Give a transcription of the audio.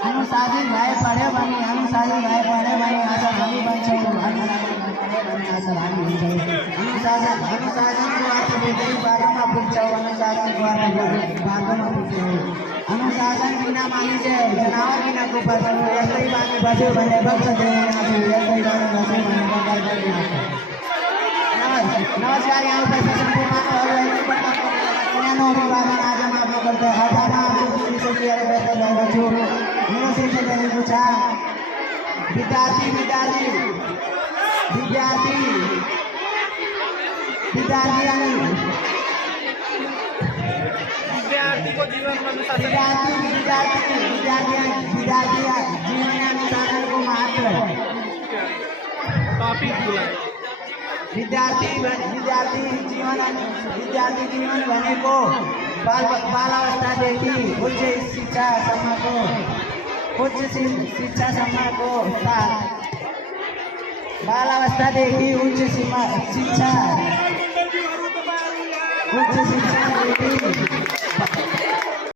अनुशासित भए पढ्यो भने अनुशासित भए पढ्यो भने आज हामी बन्छौँ अनुशासित भए पढ्यो भने आज हामी हुन्छौँ अनुशासनको अर्थ बुझ्दै बाटोमा पुग्छौँ अनुशासनको अर्थ बाटोमा पुग्छौँ अनुशासन बिना मानिसले जनावर बिनाको पर्छौँ यस्तै बानी बस्यो भने बच्छ धेरै नाच्यो यस्तै बानी बस्यो भने बगार गर्ने नमस्कार यहाँ उपस्थित सम्पूर्णहरू न्यानो अभिवादन आज म आफ्नो गर्दै अठारमा विषय लिएर व्यस्त भएको छु मेरो शीर्षक रहेको छ विद्यार्थी अनि विद्यार्थीको जीवनमा विद्यार्थी जीवन अनुशासनको महत्त्व विद्यार्थी जीवन भनेको बालावस्थादेखि उच्च शिक्षासम्मको बालावस्थादेखि उच्च शिक्षादेखि